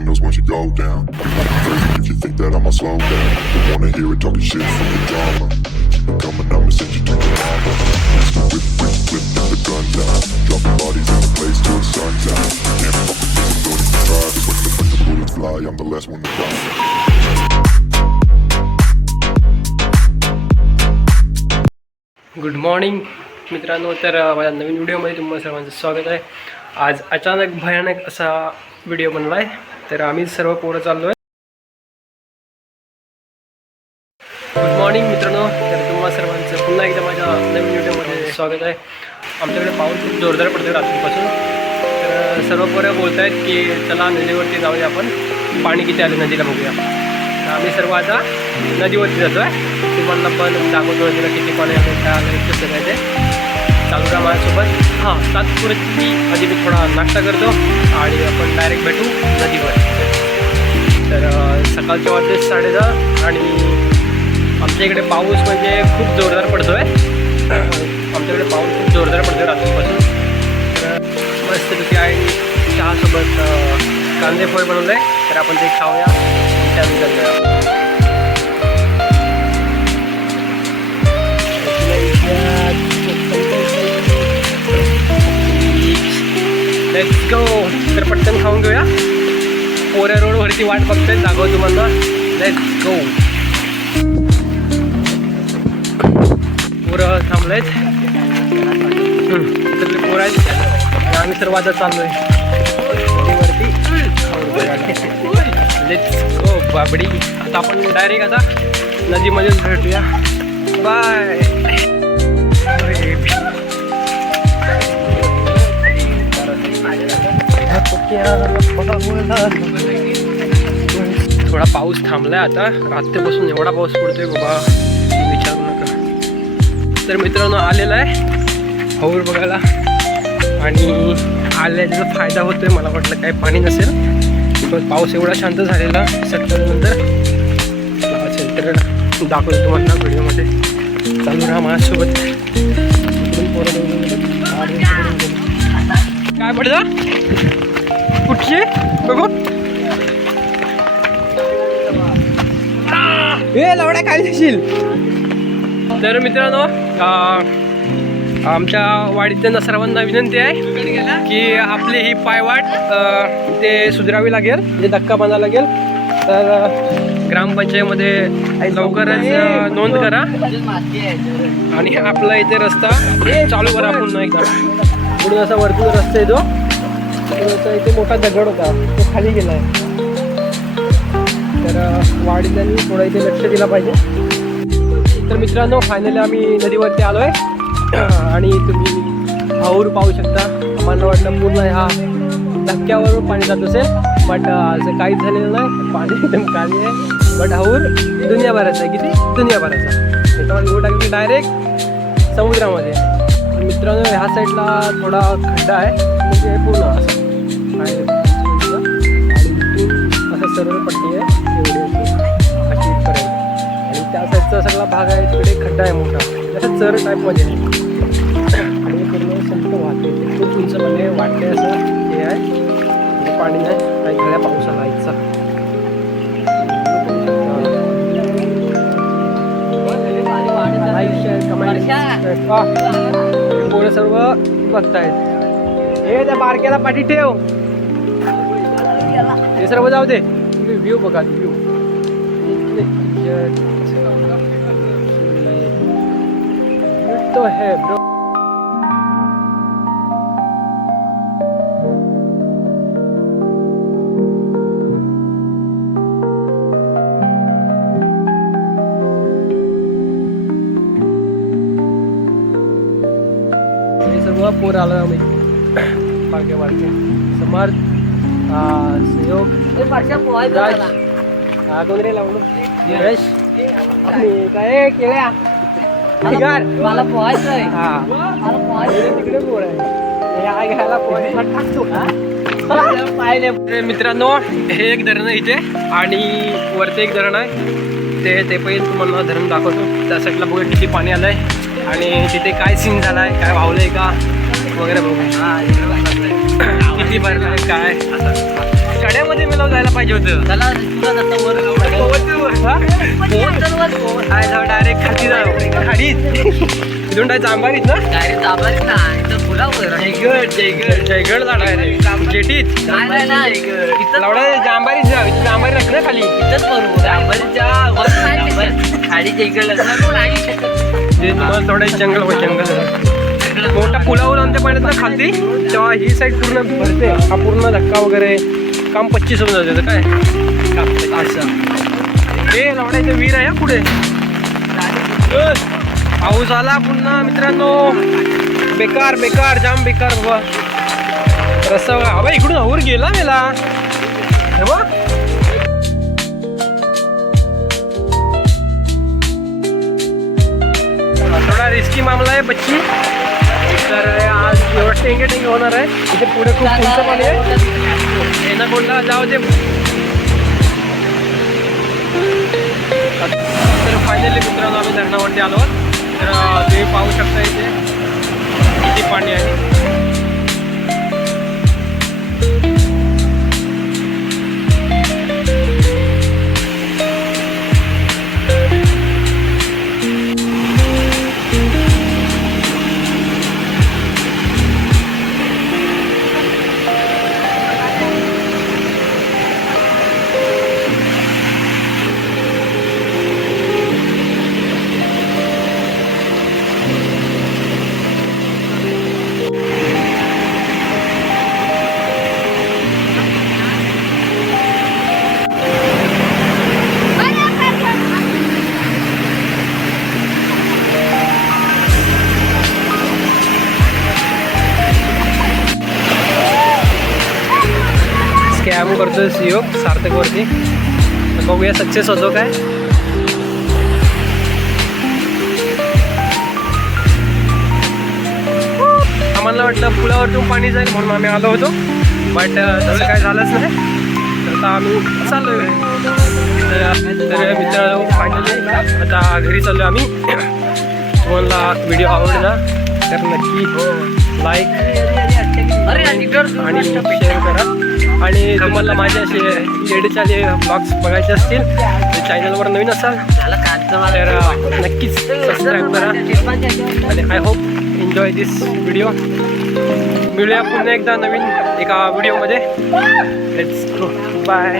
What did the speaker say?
windows once you go down. Crazy if you think that I'ma slow down. Don't wanna hear it talking shit from the drama. Keep it coming, I'ma send you to your mama. Used to whip the gun down. Dropping bodies in the place till the sun's out. Can't fuck with this, don't even try. When the bullets fly, I'm the last one to die. Good morning मित्रांनो. तर माझ्या नवीन व्हिडिओमध्ये तुम्हाला सर्वांचं स्वागत आहे. आज अचानक भयानक असा व्हिडिओ बनला आहे. तर आम्ही सर्व पोरं चाललो आहे. गुड मॉर्निंग मित्रांनो. तर तुम्हाला सर्वांचं पुन्हा एकदा माझ्या नवीन व्हिडिओमध्ये स्वागत आहे. आमच्याकडे पाऊस खूप जोरदार पडतो रात्रीपासून. तर सर्व पोरं बोलत आहेत की चला नदीवरती जाऊया, आपण पाणी किती आलं नदीला बघूया. तर आम्ही सर्व आता नदीवरती जातो आहे. तुम्हाला पण दाखवतो नदीला किती पाणी आलं, काय आलं, कसं काय ते. चालू राहा माझ्यासोबत. हां, तात्पुरती आधी मी थोडा नाश्ता करतो आणि आपण डायरेक्ट भेटू नदीवर. तर सकाळच्या वाजले 10:30 आणि आमच्या इकडे पाऊस म्हणजे खूप जोरदार पडतो आहे. आमच्याकडे पाऊस खूप जोरदार पडतो आहे रात्रीपासून. तर मस्तपैकी आहे चहासोबत कांदे पोहे बनवलं आहे. तर आपण ते खाऊया त्यानंतर जाऊया. Let's go. तर पटकन खाऊन घेऊया. पोऱ्या रोडवरती वाट बघतोय, दाखव तुम्हाला. Let's go. पोरं थांबलेत, तिथले पोरं आहेत. आम्ही सर्व आता चाललोय नदीवरती. लेट्स गो बाबडी. आता आपण डायरेक्ट आता नदीमध्येच भेटूया. बाय. थोडा पाऊस थांबलाय आता. रात्रीपासून एवढा पाऊस पडतोय बाबा, विचारू नका. तर मित्रांनो आलेला आहे हौर बघायला आणि आल्याचा फायदा होतोय. मला वाटलं काही पाणी नसेल, पण पाऊस एवढा शांत झालेला सकाळनंतर असेल तर दाखवतो तुम्हाला व्हिडिओमध्ये. चालू राहा माझ्यासोबत. काय पडतं कुठचे बघू. हे लवड्या खाली जाशील. तर मित्रांनो आमच्या वाडीतल्या सर्वांना विनंती आहे की आपली ही पायवाट ते सुधारावी लागेल, म्हणजे धक्का बांधावा लागेल. तर ग्रामपंचायतीमध्ये लवकरच नोंद करा आणि आपला इथे रस्ता चालू करा पुन्हा एकदा. पुढून असा वरतून रस्ता येतो. इथे मोठा दगड होता, तो खाली गेला आहे. तर वाडीतल्यांनी थोडं इथे लक्ष दिलं पाहिजे. तर मित्रांनो फायनली आम्ही नदीवरती आलो आहे आणि तुम्ही हौर पाहू शकता. आम्हाला वाटलं पूर्ण ह्या धक्क्यावरून पाणी जात असेल, बट असं काहीच झालेलं नाही. पाणी एकदम खाली आहे, बट हौर दुनियाभराचा आहे. किती दुनियाभराचा. त्याच्यामध्ये उभं टाकली डायरेक्ट समुद्रामध्ये. मित्रांनो ह्या साईडला थोडा खड्डा आहे, म्हणजे पूर्ण असं आणि असं सरळ पट्टी आहे एवढी अशी इथपर्यंत. आणि त्या साईडचा सगळा भाग आहे, तिकडे खड्डा आहे मोठा, असं चर टाईपमध्ये आहे. आणि पूर्ण संत वाहते, खूप उंचपणे वाटते असं हे आहे. म्हणजे पाणी नाही काही खड्या पावसाला इथचा. पोरं सर्व बघतायत. हे त्या बारक्याला पाठी ठेव, हे सर्व जाऊ दे. तुम्ही व्ह्यू बघा, व्ह्यू तो है ब्रो. हे सर्व पोर आलो आम्ही बारक्या समर्थ सहयोग कोण रे लावून यश आणि काय केल्या मला पोहायचं आहे. हा तिकडे पोर आहे घ्यायला पाहिले. मित्रांनो हे एक धरण आहे इथे आणि वरती एक धरण आहे. ते पहिले तुम्हाला धरण दाखवतो. त्या साईडला बघा किती पाणी आलंय आणि तिथे काय सीन झालाय, काय वाहलंय का वगैरे बघू. किती भरलाय काय असं कड्यामध्ये मिळव जायला पाहिजे होतं. चला तुला जाता वर डायरेक्ट खाली जा खाडीत तिथून डायरेक्ट जांभारीत ना. डायरेक्ट आभारीच नाही तर फुलावर जयगड झाला डायरेक्ट जेटीत लावडा जांभारीत जा इथे जांभारी राख ना खाली इथंच बरोबर आभारीच्या खाडी जयगड ते तुम्हाला थोडं जंगल होय जंगल मोठा पुलावर आणते पाण्यात ना खालती तेव्हा ही साईड पूर्ण भरते. हा पूर्ण धक्का वगैरे काम 25 होऊन जाते काय असं. हे लावडायचं वीर आहे पुढे. पाऊस आला पुन्हा मित्रांनो. बेकार बेकार जाम बेकार बाबा. रस्ता हवा इकडून हवर गेला मेला हे बघ. थोडा रिस्की मामला आहे बच्ची. तर आज एवढं टेंगे होणार आहे. इथे पुढे खूप उंच पाणी आहे. यांना कोणला जाऊ दे. तर फायनली मित्रांनो आम्ही धरणावरती आलो. तर तुम्ही पाहू शकता इथे किती पाणी आहे. स्कॅम करतोय सीओ सार्थकवरती. तर बघूया सक्सेस होतो काय. आम्हाला वाटलं पुलावरतून पाणी जाईल म्हणून आम्ही आलो होतो. बट तसं काय झालंच नाही. तर आता आम्ही चाललो आहे. तर मित्रांनो फायनली आता घरी चाललो आम्ही. तुम्हाला व्हिडिओ आवडला तर नक्की लाईक आणि शेअर करा. आणि तुम्हाला माझे असे येडेचाले ब्लॉग्स बघायचे असतील तर चॅनलवर नवीन असाल तर नक्कीच सबस्क्राईब करा. आणि I hope enjoy this video. मिळूया पुन्हा एकदा नवीन एका व्हिडिओमध्ये. Let's go bye.